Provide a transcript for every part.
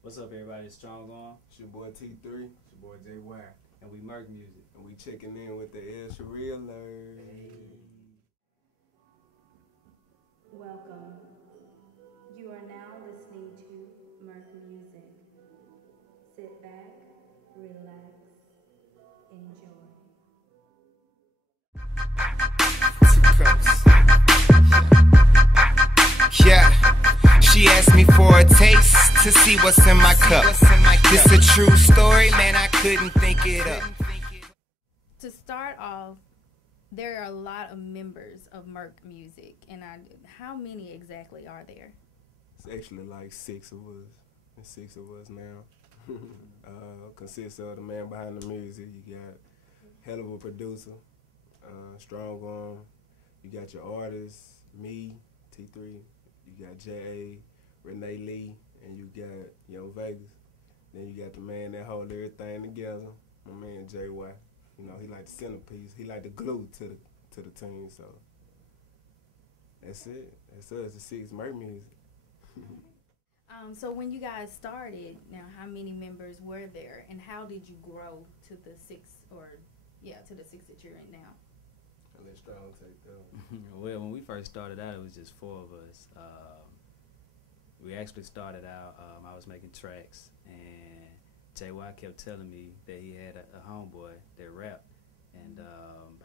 What's up, everybody? It's Strong On. It's your boy T3. It's your boy JY. And we Merc Music. And we checking in with the L.Sherie Alert. Hey. Welcome. You are now listening to Merc Music. Sit back, relax, enjoy. Yeah, she asked me for a taste to see what's in my cup. This a true story, man, I couldn't think it up. To start off, there are a lot of members of Merc Music, and how many exactly are there? It's actually like 6 of us. There's 6 of us now. Consists of the man behind the music. You got hell of a producer, Strong On. You got your artists, me, T3. You got J.A., Renee Lee, and you got Young Vegas. Then you got the man that hold everything together, my man J.Y. You know, he like the centerpiece. He like the glue to the team. So that's it. That's us. The 6 Merc Music. So when you guys started, now how many members were there, and how did you grow to the 6, to the 6 that you're in now? And let Strong take that. Well, when we first started out, it was just 4 of us. We actually started out, I was making tracks, and JY kept telling me that he had a homeboy that rapped, and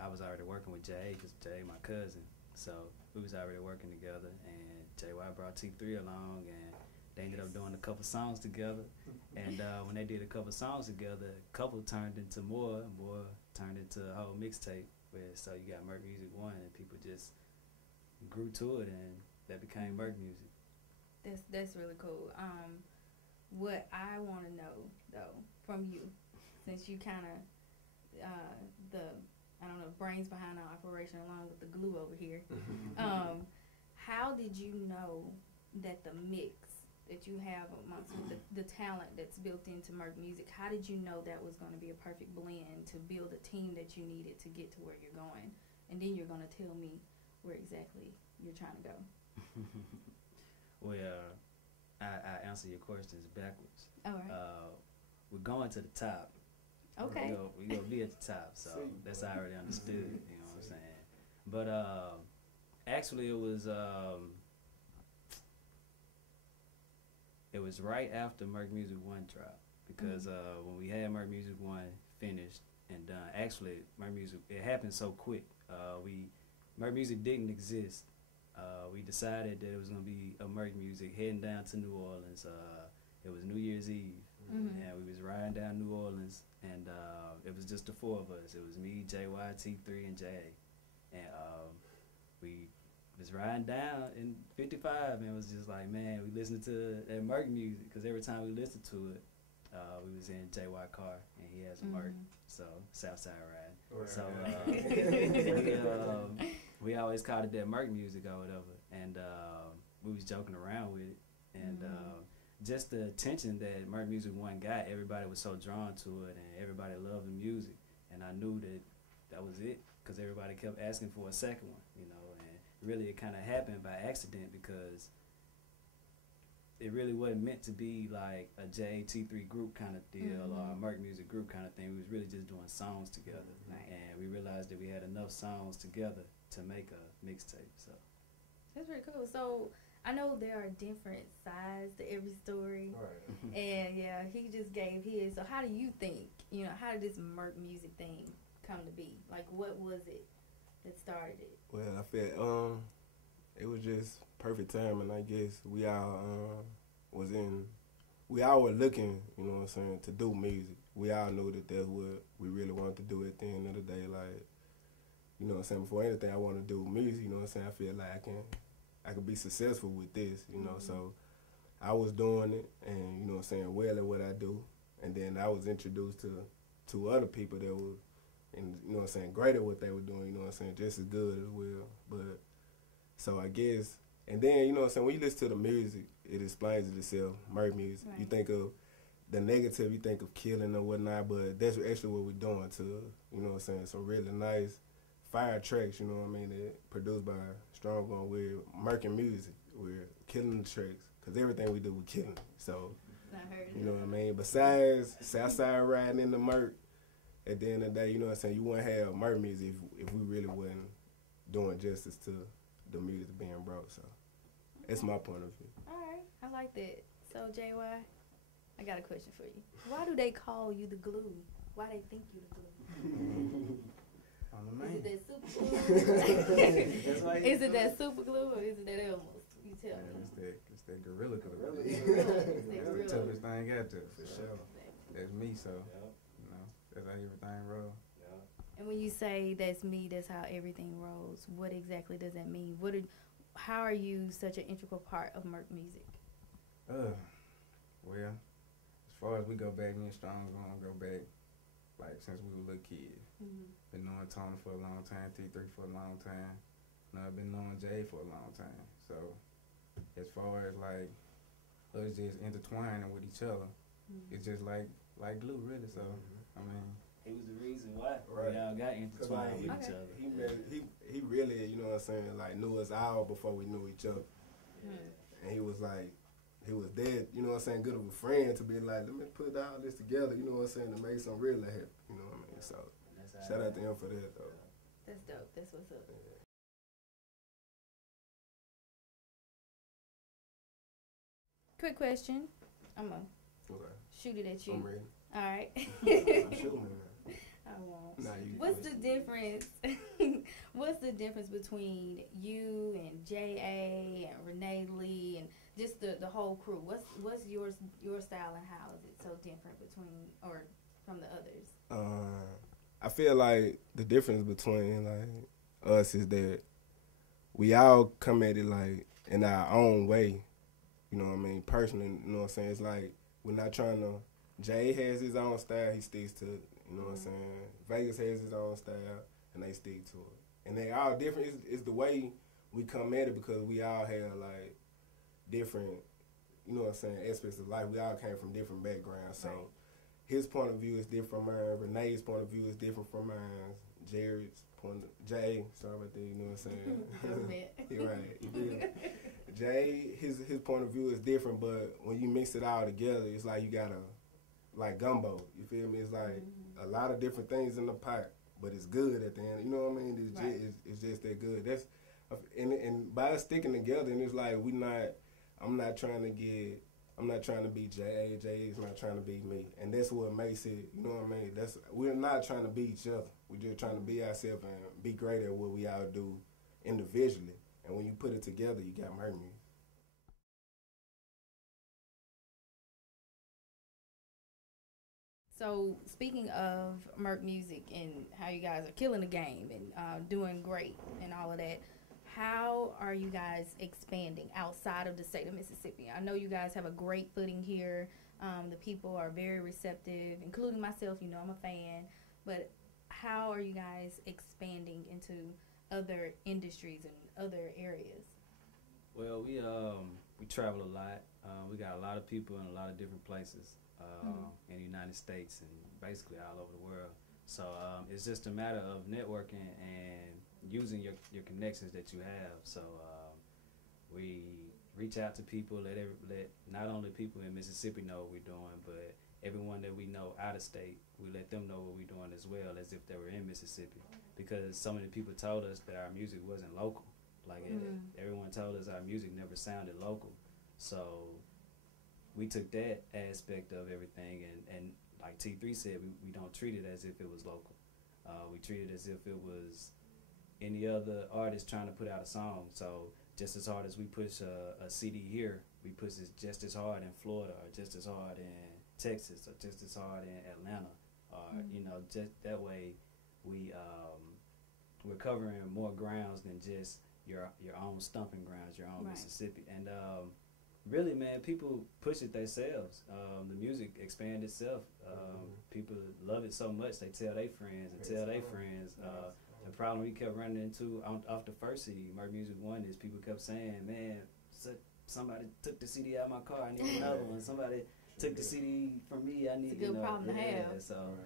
I was already working with Jay, because Jay my cousin, so we was already working together, and JY brought T3 along, and they ended up doing a couple songs together, and when they did a couple songs together, a couple turned into more turned into a whole mixtape, so you got Merc Music 1, and people just grew to it, and that became Merc Music. That's really cool. What I want to know though from you, since you kind of brains behind the operation along with the glue over here, how did you know that the mix that you have amongst the talent that's built into Merc Music, how did you know that was going to be a perfect blend to build a team that you needed to get to where you're going? And then you're going to tell me where exactly you're trying to go. Well, I answer your questions backwards. All right. We're going to the top. Okay. We're going to be at the top, so that's already understood, you know what I'm saying? But actually it was right after Merc Music 1 dropped, because when we had Merc Music 1 finished and done, actually Merc Music, it happened so quick. Merc Music didn't exist. We decided that it was going to be a Merc Music heading down to New Orleans. It was New Year's Eve, and we was riding down New Orleans, and it was just the 4 of us. It was me, JY, T3, and J.A. And we was riding down in 55, and it was just like, man, we listened to that Merc Music, because every time we listened to it, we was in JY car, and he has a Merc, so Southside Ride. So we always called it that Merc Music or whatever, and we was joking around with it, and just the attention that Merc Music 1 got, everybody was so drawn to it, and everybody loved the music, and I knew that was it, because everybody kept asking for a second one, you know, and really it kind of happened by accident, because it really wasn't meant to be like a JT3 group kind of deal or a Merc Music group kind of thing. We was really just doing songs together, and we realized that we had enough songs together to make a mixtape. So that's pretty cool. So I know there are different sides to every story, and yeah, he just gave his. So how do you think? You know, how did this Merc Music thing come to be? Like, what was it that started it? Well, I feel it was just perfect timing. I guess we all were looking, you know what I'm saying, to do music. We all knew that that's what we really wanted to do at the end of the day. Like, you know what I'm saying, before anything I want to do music, you know what I'm saying, I feel like I can be successful with this, you know. So I was doing it, and, you know what I'm saying, well at what I do. And then I was introduced to other people that were, and, you know what I'm saying, great at what they were doing, you know what I'm saying, just as good as well. But so I guess, and then, you know what I'm saying, when you listen to the music, it explains it itself, Merc Music. Right. You think of the negative, you think of killing or whatnot, but that's actually what we're doing to, you know what I'm saying, some really nice fire tracks, you know what I mean, that produced by Strong On. We're Merc Music. We're killing the tracks, because everything we do, we're killing. So, nice. I heard it. You know what I mean? Besides Southside riding in the Merc, at the end of the day, you know what I'm saying, you wouldn't have Merc music if we really wasn't doing justice to the music being brought. So that's my point of view. All right, I like that. So JY, I got a question for you. Why do they call you the glue? Why they think you the glue? Is it that super glue? Is it that super glue or is it that Elmer's? You tell me. It's that gorilla glue. It's that That's the gorilla. toughest thing out there, for sure. That's me, so, you know, that's how everything rolls. And when you say that's me, that's how everything rolls, what exactly does that mean? How are you such an integral part of Merc music? Well, as far as we go back, me and Strong gonna go back, like, since we were little kids. Mm-hmm. Been knowing Tony for a long time, T3 for a long time. Now I've been knowing Jay for a long time. So, as far as, like, us just intertwining with each other, it's just like glue, really. So, I mean, He was the reason why Right. we all got intertwined with each other. He really, you know what I'm saying, like knew us all before we knew each other. And he was like, he was dead, you know what I'm saying, good of a friend to be like, let me put all this together, you know what I'm saying, to make some real happen, you know what I mean? So, shout out to him for that, though. That's dope. That's what's up. Quick question. I'm going to Okay. shoot it at you. I'm ready. All right. I'm shooting it. I won't. Nah, you What's the difference? What's the difference between you and J.A. and Renee Lee and just the whole crew? What's your style and how is it so different between or from the others? I feel like the difference between like us is that we all come at it like in our own way. You know what I mean? Personally, you know what I'm saying? It's like we're not trying to. Jay has his own style. He sticks to it. You know what I'm saying? Vegas has his own style, and they stick to it. And they all different. It's the way we come at it because we all have like different, you know what I'm saying, aspects of life. We all came from different backgrounds, so. Right. His point of view is different from mine. Renee's point of view is different from mine. Jared's point of Jay, sorry about that, you know what I'm saying? You're right. You feel? Jay, his point of view is different, but when you mix it all together, it's like you got like gumbo. You feel me? It's like a lot of different things in the pot, but it's good at the end. You know what I mean? It's just that good. That's and by us sticking together, and it's like I'm not trying to be Jay. Jay is not trying to be me, and that's what makes it. You know what I mean? We're not trying to be each other. We're just trying to be ourselves and be great at what we all do individually. And when you put it together, you got Merc music. So speaking of Merc music and how you guys are killing the game and doing great and all of that, how are you guys expanding outside of the state of Mississippi? I know you guys have a great footing here. The people are very receptive, including myself. You know, I'm a fan. But how are you guys expanding into other industries and other areas? Well, we travel a lot. We got a lot of people in a lot of different places in the United States and basically all over the world. So it's just a matter of networking and using your connections that you have. So we reach out to people, let not only people in Mississippi know what we're doing, but everyone that we know out of state, we let them know what we're doing as well, as if they were in Mississippi. Because so many people told us that our music wasn't local. Like everyone told us our music never sounded local. So we took that aspect of everything and like T3 said, we don't treat it as if it was local. We treat it as if it was any other artist trying to put out a song. So just as hard as we push a CD here, we push it just as hard in Florida or just as hard in Texas or just as hard in Atlanta. Or, you know, just that way we're covering more grounds than just your own stomping grounds, your own Mississippi. And really, man, people push it themselves. The music expand itself. People love it so much they tell their friends and tell their friends. The problem we kept running into off the first CD, Merc Music 1, is people kept saying, man, somebody took the CD out of my car, I need another one. Somebody took the CD from me, I need It's a good problem to have. So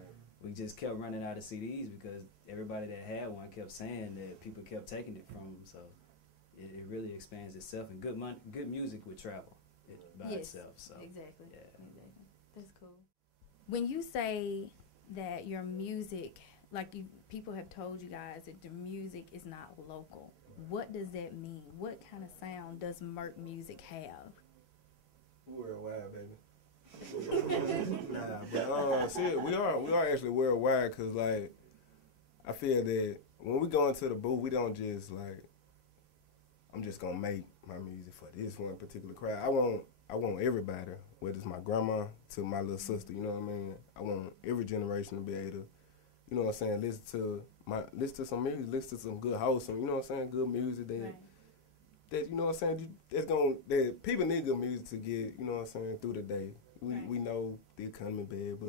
we just kept running out of CDs because everybody that had one kept saying that people kept taking it from them. So it really expands itself, and good music would travel by itself. So exactly. Yeah. Exactly. That's cool. When you say that your music, like people have told you guys that the music is not local, what does that mean? What kind of sound does Merc music have? Worldwide, baby. Nah, but see, we are actually worldwide, cause like I feel that when we go into the booth, we don't just like I'm just gonna make my music for this one particular crowd. I want everybody, whether it's my grandma to my little sister, you know what I mean? I want every generation to be able to, you know what I'm saying, listen to some music, listen to some good wholesome, you know what I'm saying, good music that, Right. that you know what I'm saying, that people need good music to get, you know what I'm saying, through the day. We know the economy bad,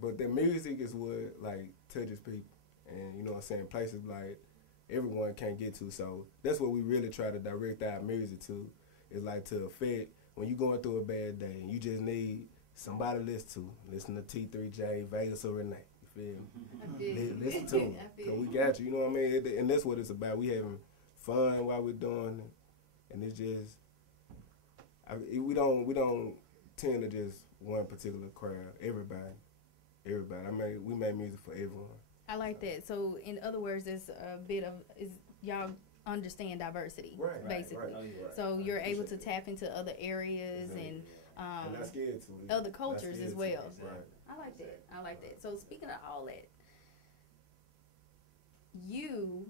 but the music is what like touches people, and you know what I'm saying, places like everyone can't get to. So that's what we really try to direct our music to. Is like to affect when you going through a bad day and you just need somebody to listen to T3J, Vegas or Renee. You feel me? Listen to them. Cause we got you. You know what I mean? And that's what it's about. We having fun while we're doing it, and it's just we don't tend to just one particular crowd. Everybody. We make music for everyone. I like that. So in other words, it's a bit of y'all understand diversity, right, basically. Right. So you're able to tap into other areas and not scared to other cultures as well. Right. I like that. So speaking of all that, you,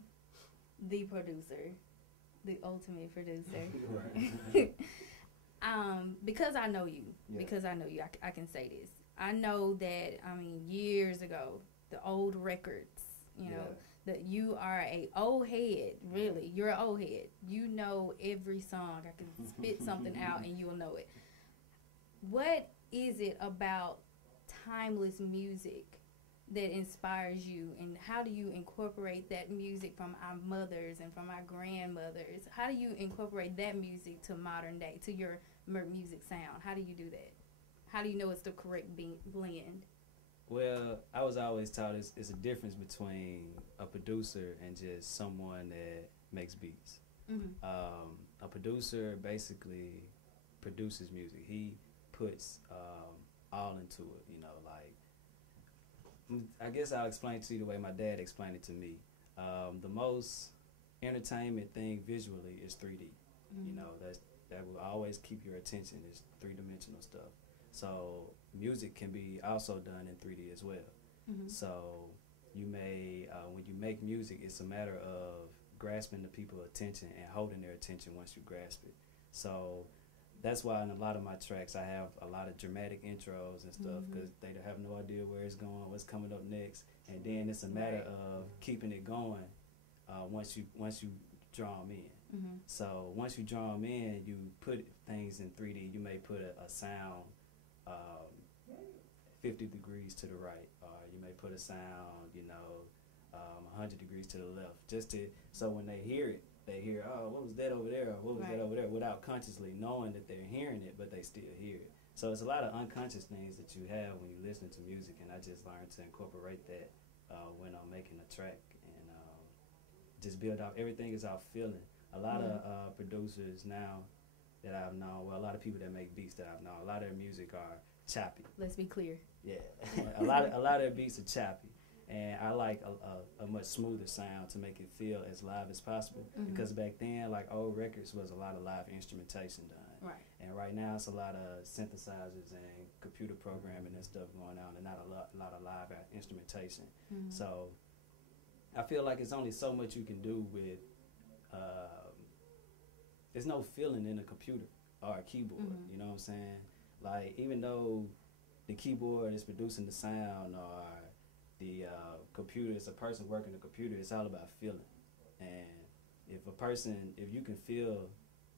the producer, the ultimate producer, because I know you, I can say this. I know that, years ago, the old records, you know, that you are a old head, really. You're an old head. You know every song. I can spit something out and you'll know it. What is it about timeless music that inspires you, and how do you incorporate that music from our mothers and from our grandmothers? How do you incorporate that music to modern day, to your Merc music sound? How do you do that? How do you know it's the correct blend? Well, I was always taught it's a difference between a producer and just someone that makes beats. Mm-hmm. A producer basically produces music. He puts all into it, you know, like, I guess I'll explain to you the way my dad explained it to me. The most entertainment thing visually is 3D. Mm-hmm. You know, that will always keep your attention, is three-dimensional stuff. So music can be also done in 3D as well. Mm-hmm. So you may, when you make music, it's a matter of grasping the people's attention and holding their attention once you grasp it. So that's why in a lot of my tracks I have a lot of dramatic intros and stuff, because they have no idea where it's going, what's coming up next, and then it's a matter of keeping it going once you draw them in. Mm-hmm. So once you draw them in, you put things in 3D. You may put a sound 50 degrees to the right, or you may put a sound, 100 degrees to the left, so when they hear it, they hear, oh, what was that over there, or what was that over there, without consciously knowing that they're hearing it, but they still hear it. So it's a lot of unconscious things that you have when you listen to music, and I just learned to incorporate that when I'm making a track, and just build out, everything is out feeling. A lot of producers now that I've known, well, a lot of people that make beats that I've known, a lot of their music are choppy. Let's be clear. Yeah, a lot of their beats are choppy, and I like a much smoother sound to make it feel as live as possible. Mm-hmm. Because back then, like old records, was a lot of live instrumentation done. Right. And right now, it's a lot of synthesizers and computer programming and stuff going on, and not a lot of live instrumentation. Mm-hmm. So I feel like it's only so much you can do with. There's no feeling in a computer or a keyboard. Mm-hmm. You know what I'm saying? Like, even though the keyboard is producing the sound, or the computer is a person working the computer, it's all about feeling. And if you can feel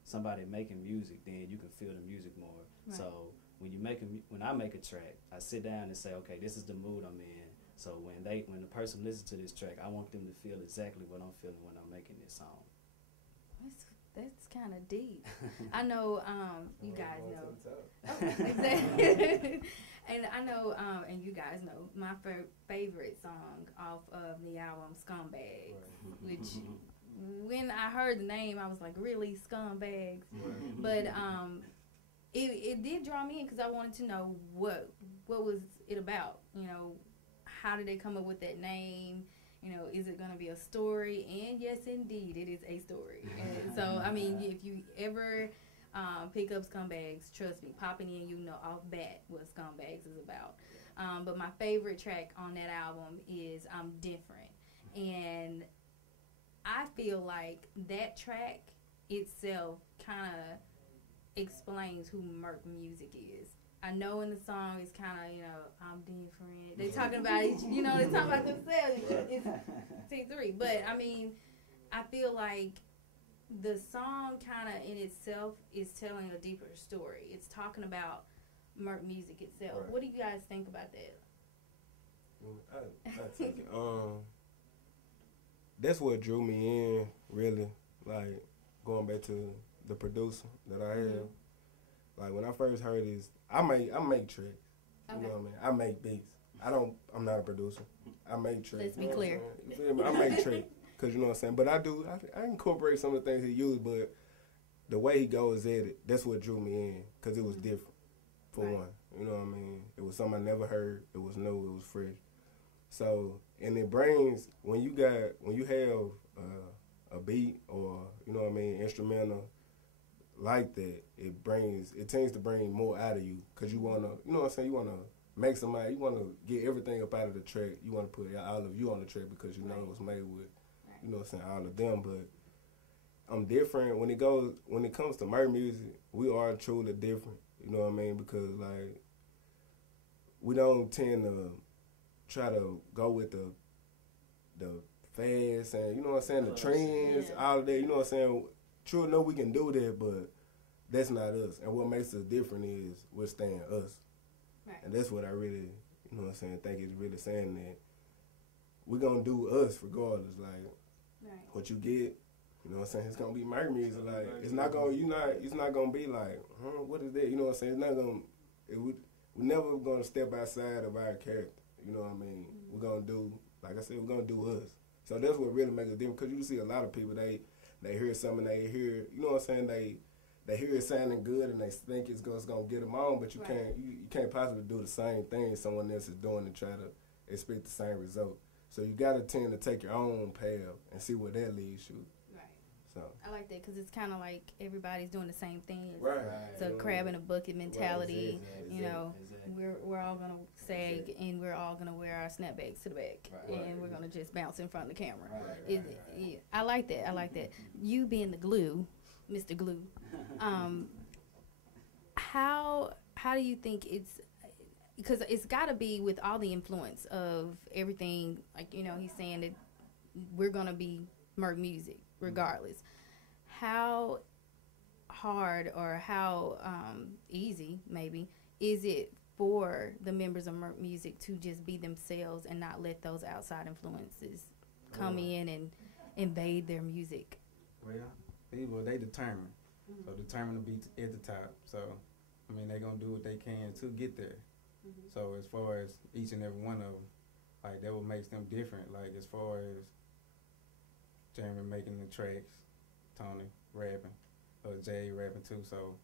somebody making music, then you can feel the music more. Right. So when I make a track, I sit down and say, okay, this is the mood I'm in. So when the person listens to this track, I want them to feel exactly what I'm feeling when I'm making this song. That's kind of deep. I know you guys know. Exactly. And I know, and you guys know, my favorite song off of the album, Scumbags, which when I heard the name, I was like, really, Scumbags? But it did draw me in because I wanted to know what was it about. You know, how did they come up with that name? You know, is it going to be a story? And yes, indeed, it is a story. And so, I mean, if you ever pick up Scumbags, trust me, popping in, you know off bat what Scumbags is about. But my favorite track on that album is I'm Different. And I feel like that track itself kind of explains who Merc Music is. I know in the song it's kind of, you know, I'm different. They talking about it, you know, they talking about themselves. It's T3. But, I mean, I feel like the song kind of in itself is telling a deeper story. It's talking about Merc Music itself. Right. What do you guys think about that? I take it. That's what drew me in, really. Like, going back to the producer that I have. Like, when I first heard this, I make tracks. Okay. You know what I mean? I make beats. I'm not a producer. I make tracks. Let's be you know clear. what I'm saying? You feel me? I make tracks. Because, you know what I'm saying? But I incorporate some of the things he used, but the way he goes at it, that's what drew me in. Because it was different, for one. You know what I mean? It was something I never heard. It was new. It was fresh. So, and it brings, when you have a beat or, you know what I mean, instrumental like that, it tends to bring more out of you because you want to, you know what I'm saying, you want to make somebody, you want to get everything up out of the track. You want to put all of you on the track because you know it was made with, you know what I'm saying, all of them. But I'm different when it comes to Merc music. We are truly different, you know what I mean, because like we don't tend to try to go with the fast and, you know what I'm saying, the trends, all of that, you know what I'm saying. True, no, we can do that, but that's not us. And what makes us different is we're staying us. Right. And that's what I really, you know what I'm saying, think it's really saying that we're going to do us regardless. Like, what you get, you know what I'm saying, it's going to be Merc music. Like, it's not going to be like, what is that? You know what I'm saying? It's not going to, we're never going to step outside of our character. You know what I mean? We're going to do, like I said, we're going to do us. So that's what really makes us different. Because you see a lot of people, they hear something, they hear, you know what I'm saying, they hear it sounding good and they think it's going to get them on, but you can't possibly do the same thing someone else is doing and try to expect the same result. So you got to tend to take your own path and see where that leads you. Right. So I like that because it's kind of like everybody's doing the same thing. Right. So crab in a bucket mentality, Exactly. you know, we're all going to sag and we're all going to wear our snapbacks to the back and we're going to just bounce in front of the camera. I like that. I like that. You being the glue, Mr. Glue, how do you think it's, because it's got to be with all the influence of everything, like, you know, he's saying that we're going to be Merc music regardless. How hard or how easy, maybe, is it for the members of Merc music to just be themselves and not let those outside influences come in and invade their music? Well, people, they determined. So determined to be at the top. So, I mean, they're going to do what they can to get there. So as far as each and every one of them, like, that what makes them different. Like, as far as Jeremy making the tracks, Tony rapping, or Jay rapping too. So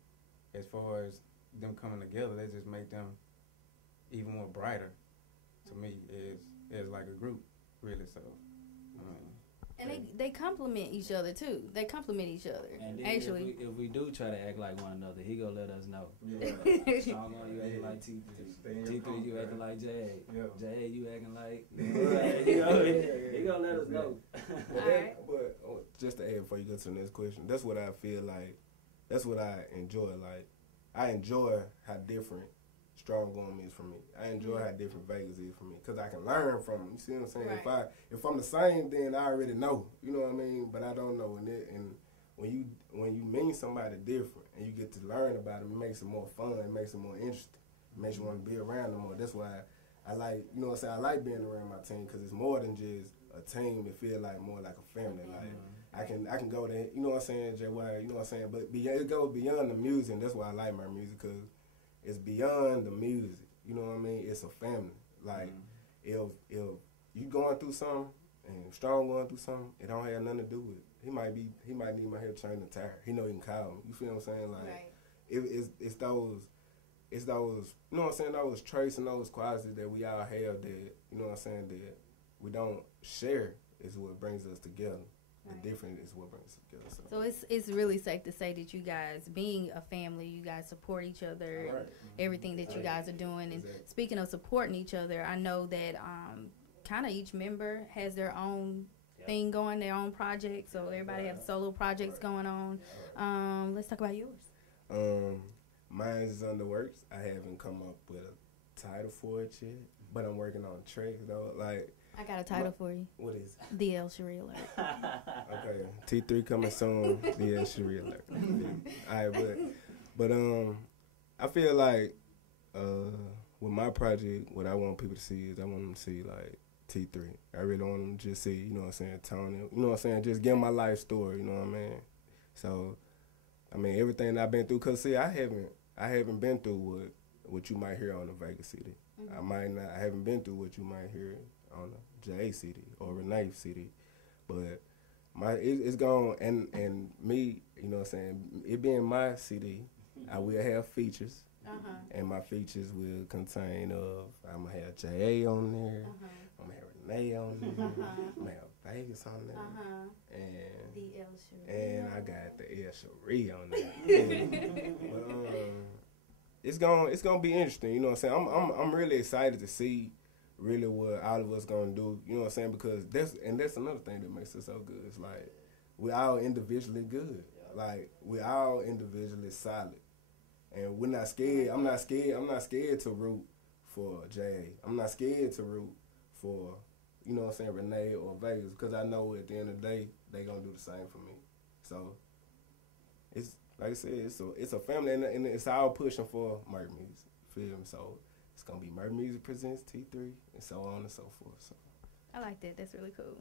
as far as them coming together, they just make them even more brighter to me as like a group, really. So, I mean. And they complement each other too. They complement each other. And then actually, if we do try to act like one another, he gonna let us know. Strong on you acting like T3. T3 you acting like Jay. Jay you acting like. He gonna let us know. But just to add before you go to the next question, that's what I feel like. That's what I enjoy. Like, I enjoy how different Strong Arm is from me. I enjoy how different Vegas is from me because I can learn from them. You see what I'm saying? Right. If I'm the same, then I already know. You know what I mean? But I don't know. And when you meet somebody different and you get to learn about them, it makes it more fun. It makes it more interesting. It makes you want to be around them more. That's why I like, you know what I'm saying? I like being around my team because it's more than just a team. It feels like more like a family. Like I can go there. You know what I'm saying, JY? You know what I'm saying? But it goes beyond the music. And that's why I like my music because it's beyond the music. You know what I mean? It's a family. Like, if you going through something and Strong going through something, it don't have nothing to do with it. He might need my help change the tire. He know he can call me. You feel what I'm saying? Like, it's those, you know what I'm saying, those traits and those qualities that we all have that, you know what I'm saying, that we don't share is what brings us together. Right. The difference is what brings us together. So it's really safe to say that you guys, being a family, you guys support each other, Right. and everything that you guys are doing. And Exactly. speaking of supporting each other, I know that kind of each member has their own thing going, their own project. So everybody has solo projects going on. Let's talk about yours. Mine is on the works. I haven't come up with a title for it yet, but I'm working on tracks though. Like, I got a title for you. what is it? The L.Sherie Alert. Okay, T3 coming soon. The L.Sherie Alert. All right, but I feel like with my project, what I want people to see is I want them to see like T3. I really want them to just see, you know what I'm saying, Tony. You know what I'm saying, just give my life story. You know what I mean? So, I mean, everything I've been through. Cause see, I haven't been through what you might hear on the Vegas CD. Mm-hmm. I haven't been through what you might hear on the J CD or Renee CD, but it's gone and me, you know what I'm saying, it being my CD, I will have features, and my features will contain I'm gonna have J.A. on there, I'm gonna have Renee on there, I'm gonna have Vegas on there, and The L.Sherie. and I got the L.Sherie on there. But, it's gonna be interesting, you know what I'm saying. I'm really excited to see really what all of us gonna do, you know what I'm saying, because that's another thing that makes us so good. It's like we all individually good, like we all individually solid, and we're not scared. I'm not scared to root for J.A. I'm not scared to root for, you know what I'm saying, Renee or Vegas, because I know at the end of the day they gonna do the same for me. So it's like I said, it's a family, and it's all pushing for Merc Music. Feel me? So it's gonna be Merc Music presents T3, and so on and so forth. So I like that. That's really cool.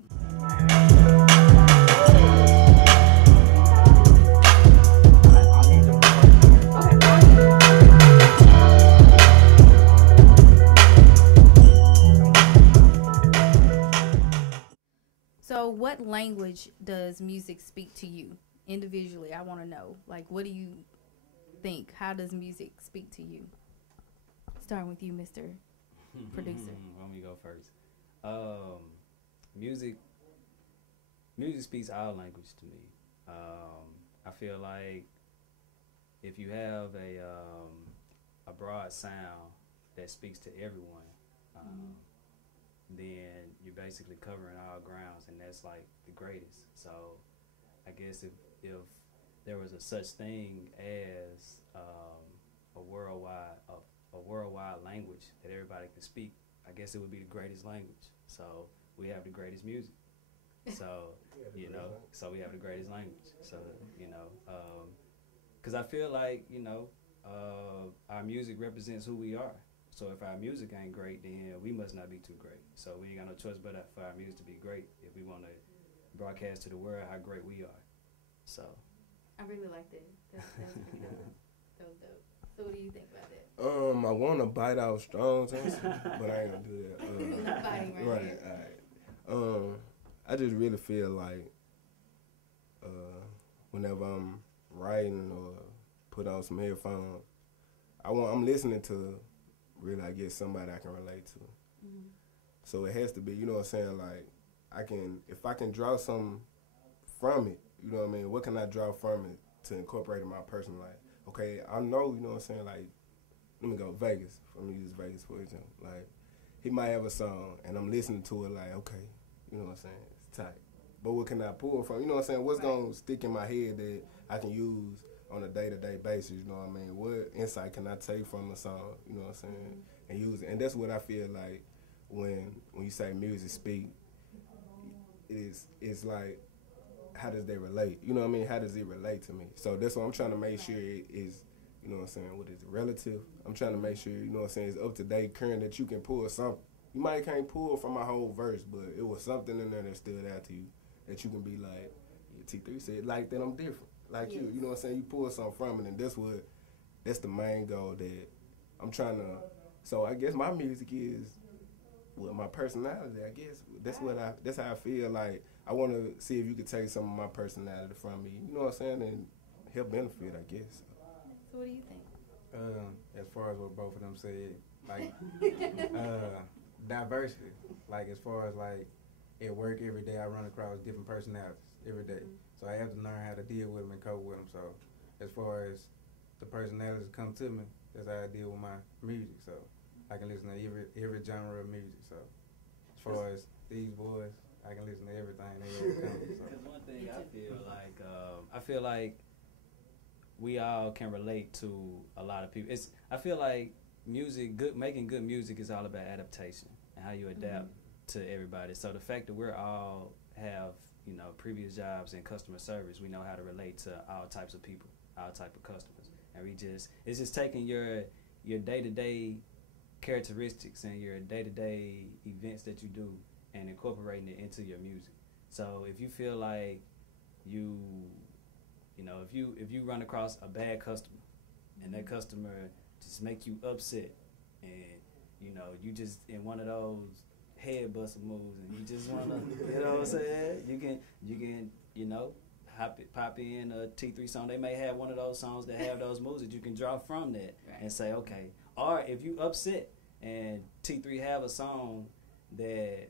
So what language does music speak to you individually? I want to know. Like, what do you think? How does music speak to you? Starting with you, Mr. Producer. Let me go first. Music speaks our language to me. I feel like if you have a broad sound that speaks to everyone, then you're basically covering all grounds, and that's like the greatest. So I guess if there was a such thing as a worldwide language that everybody can speak, I guess it would be the greatest language. So we have the greatest music. So you know, so we have the greatest language. So you know, because I feel like, you know, our music represents who we are. So if our music ain't great, then we must not be too great. So we ain't got no choice but for our music to be great if we want to broadcast to the world how great we are. So I really like that. That was pretty dope. That was dope. So what do you think about that? I want to bite out strong, but I ain't gonna do that. Not biting right All right. I just really feel like whenever I'm writing or put on some headphones, I'm listening to really, I guess, somebody I can relate to. Mm-hmm. So it has to be, you know what I'm saying, like, if I can draw something from it, you know what I mean, what can I draw from it to incorporate in my personal life? Okay, I know, you know what I'm saying, like, let me go Vegas. Let me use Vegas for example. Like, he might have a song, and I'm listening to it like, okay, you know what I'm saying, it's tight. But what can I pull from, you know what I'm saying, what's going to stick in my head that I can use on a day-to-day basis, you know what I mean? What insight can I take from a song, you know what I'm saying, and use it? And that's what I feel like when you say music speak, it's like, how does they relate? You know what I mean? How does it relate to me? So that's what I'm trying to make sure it is, you know what I'm saying, what is it, relative? I'm trying to make sure, you know what I'm saying, it's up to date, current, that you can pull something. You might can't pull from my whole verse, but it was something in there that stood out to you that you can be like, yeah, T3 said like that, I'm different. Like you know what I'm saying? You pull something from it, and that's the main goal that I'm trying to. So I guess my music is, well, my personality. I guess that's how I feel. Like I want to see if you could take some of my personality from me. You know what I'm saying, and help benefit. I guess. So what do you think? As far as what both of them said, like diversity. Like as far as like at work every day, I run across different personalities every day. So I have to learn how to deal with them and cope with them. So as far as the personalities that come to me, that's how I deal with my music. So I can listen to every genre of music. So as far as these boys, I can listen to everything they ever come. Because one thing I feel like we all can relate to a lot of people. I feel like making good music is all about adaptation and how you adapt to everybody. So the fact that we're all have previous jobs in customer service, we know how to relate to all types of people, all type of customers, and it's just taking your day-to-day characteristics and your day-to-day events that you do and incorporating it into your music. So if you feel like if you run across a bad customer and that customer just make you upset and you just in one of those head busting moves and you just wanna you know what I'm saying, you can pop in a T3 song. They may have one of those songs that have those moves that you can draw from that and say, okay. Or if you upset and T3 have a song that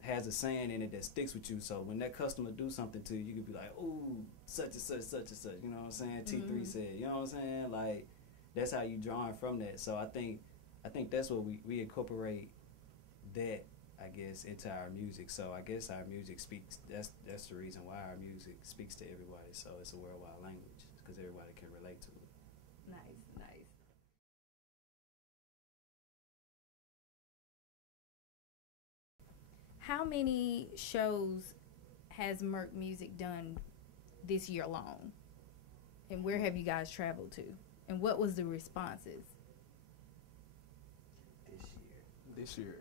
has a saying in it that sticks with you, so when that customer do something to you, you could be like, ooh, such and such, such and such, you know what I'm saying? T3 said, you know what I'm saying? Like, that's how you drawing from that. So I think that's what we incorporate that, I guess, into our music. So I guess our music speaks, that's the reason why our music speaks to everybody. So it's a worldwide language, because everybody can relate to it. Nice. How many shows has Merc Music done this year long? And where have you guys traveled to? And what was the responses This year.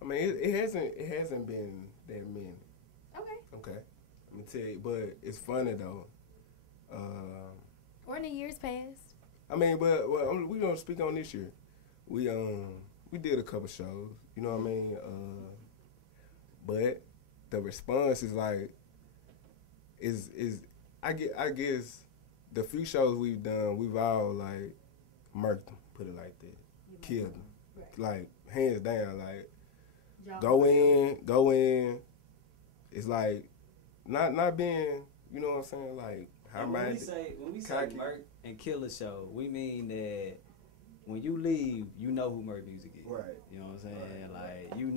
I mean, it hasn't been that many. Okay. Let me tell you, but it's funny though. Or in the years past. I mean, but we gonna speak on this year. We did a couple shows, you know what I mean? But the response is like I guess the few shows we've done, we've all like murked them, put it like that. Killed them. Right. Like hands down, like go in. It's like not being, you know what I'm saying, like how when we say murk and kill a show, we mean that when you leave, you know who Merc Music is. Right. You know what I'm saying? Right. Like, you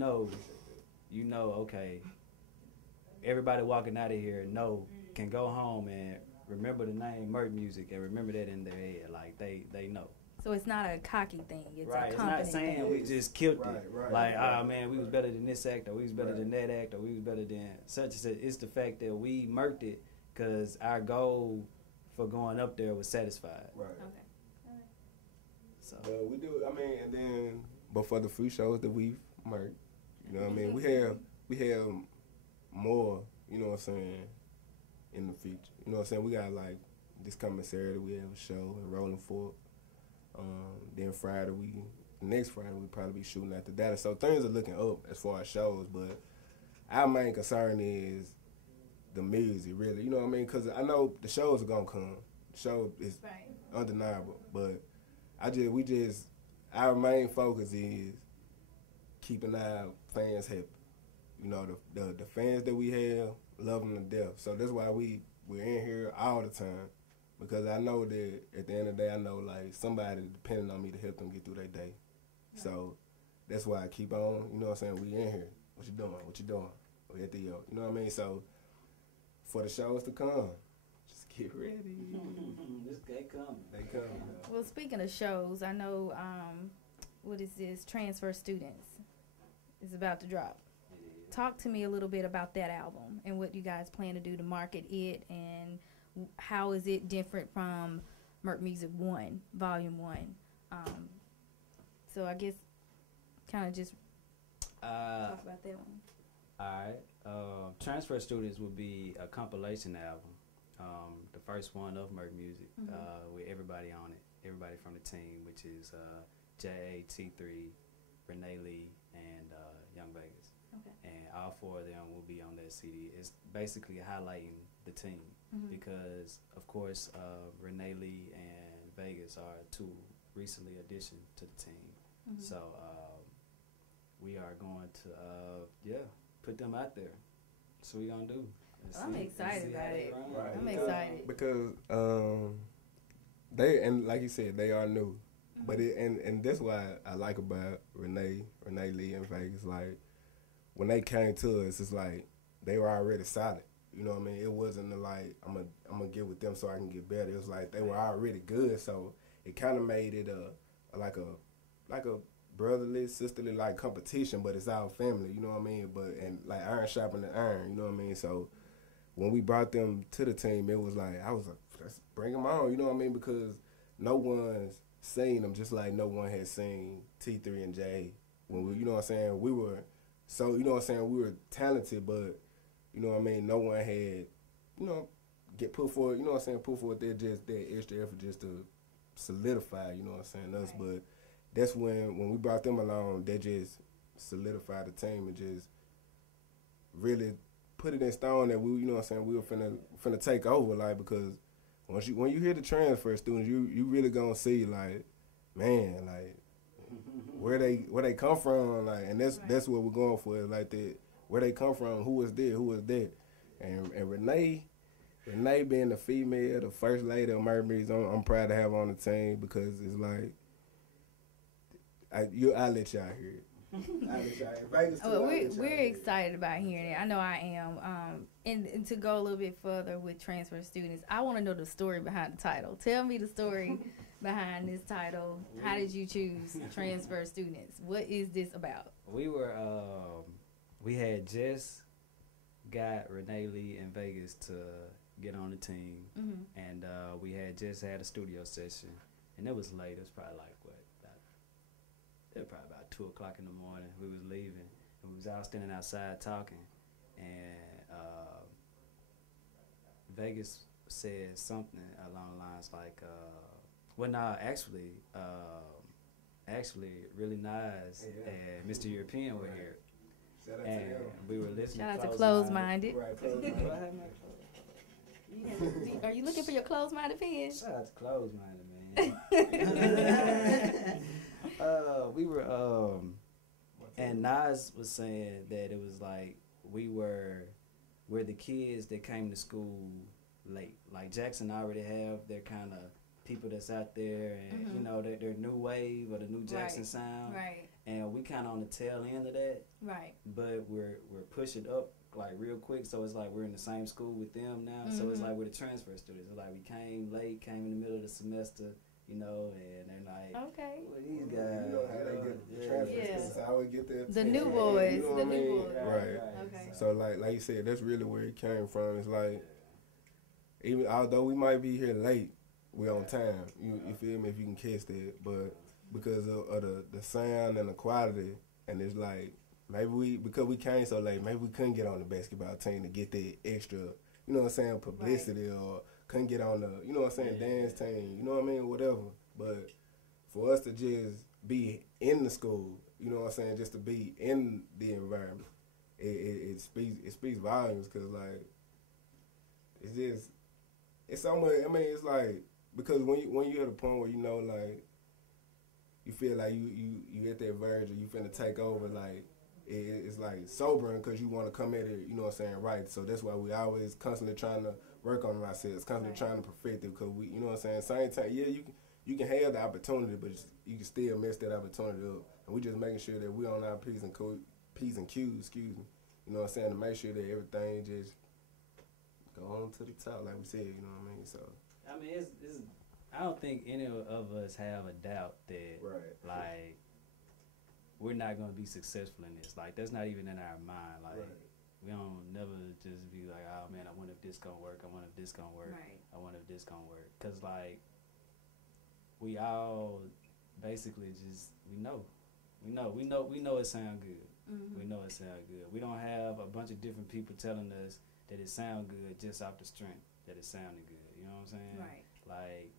know, okay, everybody walking out of here can go home and remember the name Merc Music and remember that in their head. Like, they know. So it's not a cocky thing. It's right. a confident it's not saying thing. we just killed it. Right. Like, oh, man, we was better than this act, or we was better than that act, or we was better than such and such. It's the fact that we murked it because our goal for going up there was satisfied. Right. Okay. So we do. I mean, and then, but for the few shows that we've murked, you know what I mean. We have more. You know what I'm saying. In the future, you know what I'm saying. We got like this coming Saturday we have a show in Rolling Fork. Then next Friday we probably be shooting after that. So things are looking up as far as shows, but our main concern is the music, really. You know what I mean? Because I know the shows are gonna come. The show is undeniable, but our main focus is keeping our fans happy. You know, the fans that we have, love them to death. So that's why we're in here all the time, because I know that at the end of the day, I know like somebody depending on me to help them get through their day. Right. So that's why I keep on. You know what I'm saying? We in here. What you doing? We at the you know what I mean? So for the shows to come, just get ready. They come. Well, speaking of shows, I know, what is this? Transfer Students is about to drop. Talk to me a little bit about that album and what you guys plan to do to market it, and how is it different from Merc Music 1, Volume 1. So I guess kind of just talk about that one. All right. Transfer Students will be a compilation album. The first one of Merc Music, with everybody on it. Everybody from the team, which is J.A., T3, Renee Lee, and Young Vegas. Okay. And all four of them will be on that CD. It's basically highlighting the team Mhm. because, of course, Renee Lee and Vegas are two recently additions to the team. Mhm. So we are going to, put them out there. That's what we gonna do. I'm excited about it. Right. I'm excited. Because they, and like you said, they are new. But and that's why I like about Renee Lee and Vegas. Like when they came to us, it's like they were already solid. You know what I mean? It wasn't like I'm gonna get with them so I can get better. It was like they were already good, so it kind of made it like a brotherly, sisterly like competition. But it's our family. You know what I mean? But and like iron sharpening iron. You know what I mean? So when we brought them to the team, it was like I was like, let's bring them on. You know what I mean? Because no one's seen them, just like no one had seen T3 and J. When we, you know what I'm saying, we were so, you know what I'm saying, we were talented, but you know what I mean, no one had, you know, get put forward, you know what I'm saying, put forward that extra effort just to solidify, you know what I'm saying, us. But that's when we brought them along, they just solidified the team and just really put it in stone that we, you know what I'm saying, we were finna take over, like, because when you hear the transfer students, you really gonna see like, man, like where they come from, like, and that's what we're going for, like that, where they come from, who was there, and Renee being the female, the first lady of Mermaids, I'm proud to have on the team because it's like, I'll let y'all hear it. Vegas too, We're excited about hearing it. I know I am. And to go a little bit further with transfer students, I want to know the story behind the title. Tell me the story behind this title. How did you choose transfer students? What is this about? We had just got Renee Lee and Vegas to get on the team, and we had just had a studio session, and it was late. It was probably like it was probably about 2 o'clock in the morning. We was leaving, and we was out standing outside talking, and Vegas said something along the lines like, actually, really nice, and Mr. European were here. Shout out and to him. We were listening. Shout out to Closed Minded. Right, Closed Minded. Are you looking for your Closed Minded pen? Shout out to Closed Minded, man. We were, and Nas was saying that it was like we're the kids that came to school late. Like Jackson already have their kind of people that's out there, and you know their new wave or the new Jackson sound. Right. And we kind of on the tail end of that. Right. But we're pushing up like real quick, so it's like we're in the same school with them now. So it's like we're the transfer students. It's like we came late, came in the middle of the semester. You know, and they're like, okay, well, these guys. You know how they get the transfer students. I would get that. The new boys. You know the what I new mean? boys. Right. Okay. So like you said, that's really where it came from. It's like, even although we might be here late, we on time. You feel me? If you can catch that, but because of the sound and the quality, and it's like because we came so late, maybe we couldn't get on the basketball team to get that extra, you know what I'm saying, publicity, or couldn't get on the, you know what I'm saying, dance team, you know what I mean, whatever. But for us to just be in the school, you know what I'm saying, just to be in the environment, it speaks volumes, because like it's so much. I mean, it's like, because when you're at a point where you know, like, you feel like you at that verge, or you finna take over, like, it's like sobering, because you want to come at it, you know what I'm saying, right. So that's why we always constantly trying to work on ourselves, constantly trying to perfect it, because we, you know what I'm saying, same time, yeah, you can have the opportunity, but you can still mess that opportunity up. And we just making sure that we on our P's and Q's, you know what I'm saying, to make sure that everything just go on to the top, like we said, you know what I mean. So I mean, it's I don't think any of us have a doubt that like we're not gonna be successful in this. Like, that's not even in our mind. Like, we don't never just be like, oh man, I wonder if this gonna work. I wonder if this gonna work. I wonder if this gonna work. Cause like, we all basically just we know it sound good. We know it sound good. We don't have a bunch of different people telling us that it sound good just off the strength that it sounded good. You know what I'm saying? Right. Like,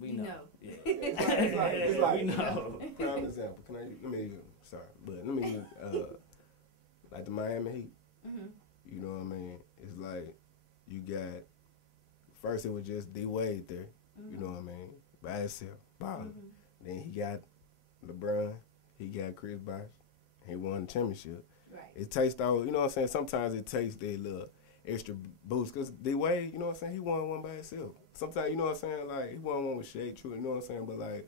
we You know. know. Yeah. it's like we know. Prime example. Let me like the Miami Heat. You know what I mean? It's like you got first it was just D Wade there. You know what I mean? By himself, balling. Then he got LeBron. He got Chris Bosh. He won the championship. Right. It takes though, you know what I'm saying? Sometimes it takes that little extra boost. Because D Wade, you know what I'm saying? He won one by himself. Sometimes, you know what I'm saying? Like, he won one with Shea True, you know what I'm saying? But, like,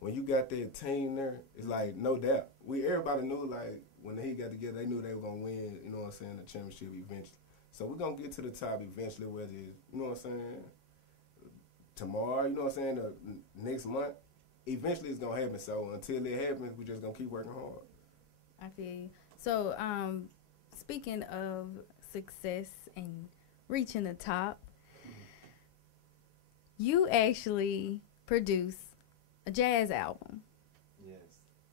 when you got that team there, it's like, no doubt. Everybody knew, like, when he got together, they knew they were going to win, you know what I'm saying, the championship eventually. So we're going to get to the top eventually, whether it's, you know what I'm saying, tomorrow, you know what I'm saying, the next month. Eventually it's going to happen. So until it happens, we're just going to keep working hard. I feel you. So, speaking of success and reaching the top, you actually produced a jazz album. Yes.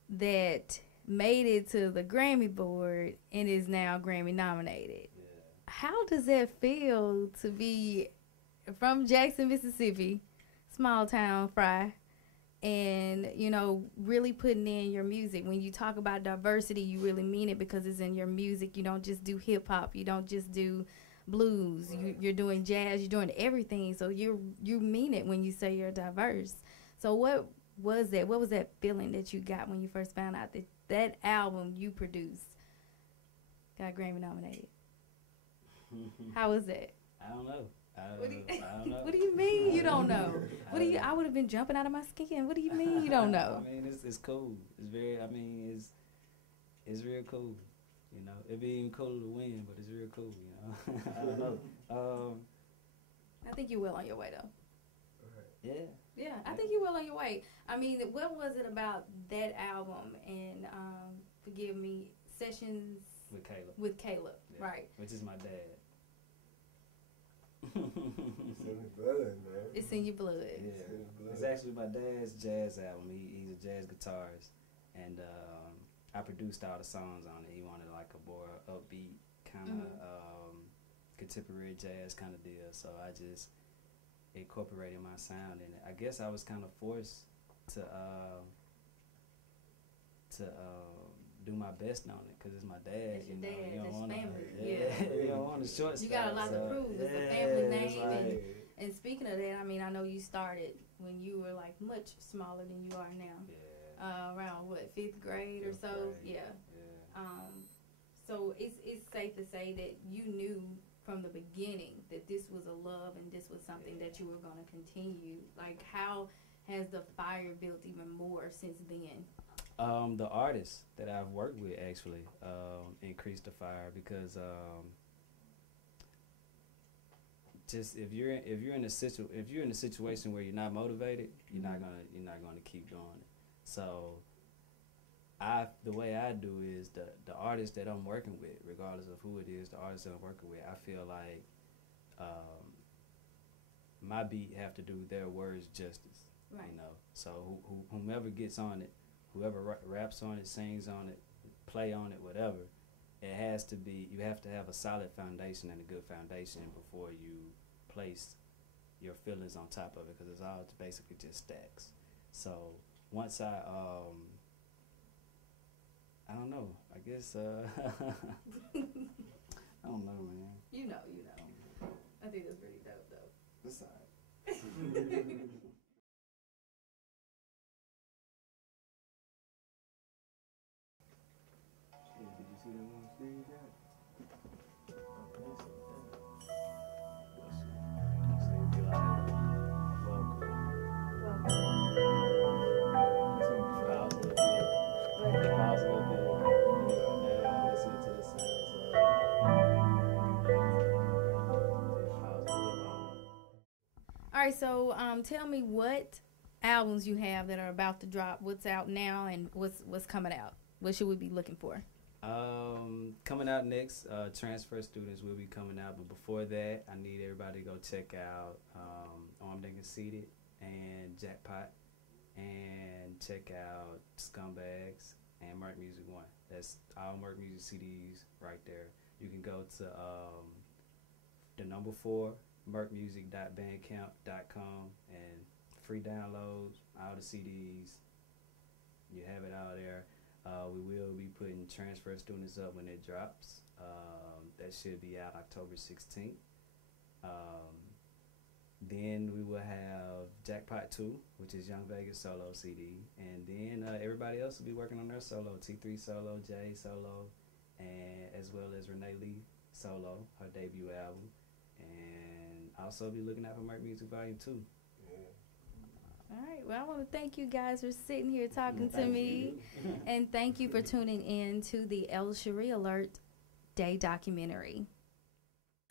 That made it to the Grammy board and is now Grammy nominated. Yeah. How does that feel to be from Jackson, Mississippi, small town fry, and, you know, really putting in your music? When you talk about diversity, you really mean it because it's in your music. You don't just do hip-hop. You don't just do blues. Right. You're doing jazz. You're doing everything. So you mean it when you say you're diverse. So what was that? What was that feeling that you got when you first found out that that album you produced got Grammy nominated? How was that? I don't know. I don't know. What do you mean you don't know? I would have been jumping out of my skin. What do you mean you don't know? I mean, it's cool. It's very. I mean, it's real cool. You know, it'd be even cooler to win, but it's real cool. You know, I don't know. I think you're well on your way though. Yeah. Yeah, I think you're well on your way. I mean, what was it about that album and forgive me, Sessions With Caleb. Yeah. Right? Which is my dad. It's in his blood, man. It's in your blood. Yeah. It's actually my dad's jazz album. He's a jazz guitarist, and I produced all the songs on it. He wanted like a more upbeat kind of contemporary jazz kind of deal, so I just incorporated my sound in it. I guess I was kind of forced to do my best on it because it's my dad. It's your you know, dad. you don't That's want family. you don't want to short. You got a lot to prove. It's a family name. And speaking of that, I mean, I know you started when you were like much smaller than you are now. Yeah. Around what, 5th grade or so? Yeah. So it's safe to say that you knew from the beginning that this was a love and this was something that you were going to continue. Like, how has the fire built even more since then? The artists that I've worked with actually increased the fire because just if you're in a situation where you're not motivated, you're not gonna keep doing it. So the way I do is the artists that I'm working with, regardless of who it is, the artists that I'm working with, I feel like my beat have to do their words justice. Right. You know, so whomever gets on it, whoever raps on it, sings on it, play on it, whatever, it has to be. You have to have a solid foundation and a good foundation before you place your feelings on top of it, because it's all basically just stacks. So once I don't know. I guess I don't know, man. You know. I think that's pretty dope, though. That's all right. Did you see that one Steve got? All right, so tell me what albums you have that are about to drop, what's out now, and what's coming out. What should we be looking for? Coming out next, Transfer Students will be coming out, but before that, I need everybody to go check out Armed and Conceited and Jackpot, and check out Scumbags and Merc Music 1. That's all Merc Music CDs right there. You can go to the number 4, mercmusic.bandcamp.com, and free downloads, all the CDs. You have it out there. We will be putting transfer students up when it drops. That should be out October 16th. Then we will have Jackpot 2, which is Young Vegas solo CD. And then everybody else will be working on their solo. T3 solo, Jay solo, and as well as Renee Lee solo, her debut album. And also be looking out for Merc Music Volume 2. All right. Well, I want to thank you guys for sitting here talking to me. And thank you for tuning in to the L.Sherie Alert Day documentary.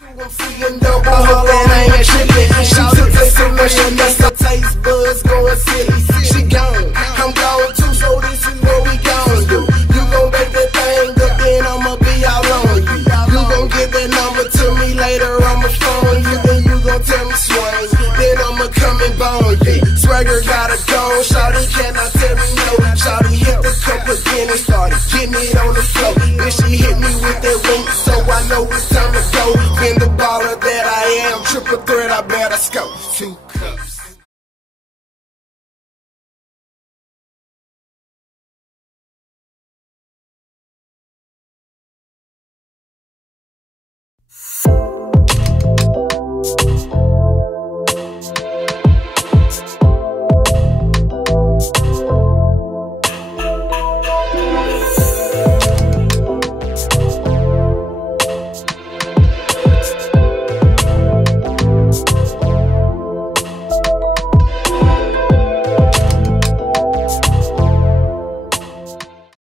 I'm seeing double, I hope that I ain't trippin'. She took the solution, that's the taste buds going silly. She gone, I'm gone too, so this is what we gon' do. You gon' make that thing up, then I'ma be out on you. You gon' get that number to me later, I'ma phone you. Then you gon' tell me swing, then I'ma come and bone you. Swagger gotta go, shawty cannot tell me no. Shawty hit the cup again and started getting it on the floor. Then she hit me with that wink, so I know it's time to go. Been the baller that I am, triple threat, I better scope. 2 cups.